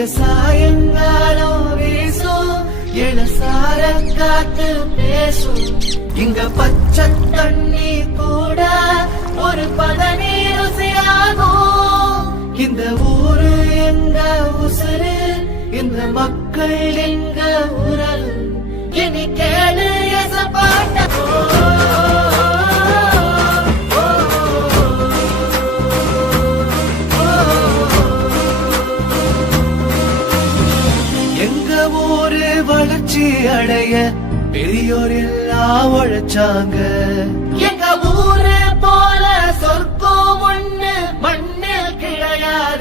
இங்க சாயங்காலம் வீசும் இளசார காத்து பேசும். இங்க பச்சை தண்ணி கூட ஒரு பதநீர் ருசியாகும். இந்த ஊரு எங்க உசுரு, இந்த மக்கள் எங்க உரல். இனி கேளு எசப்பாட்ட எங்க ஊரு வளர்ச்சி அடைய பெரியோர் எல்லாம் உழைச்சாங்க. எங்க ஊரு போல சொர்க்க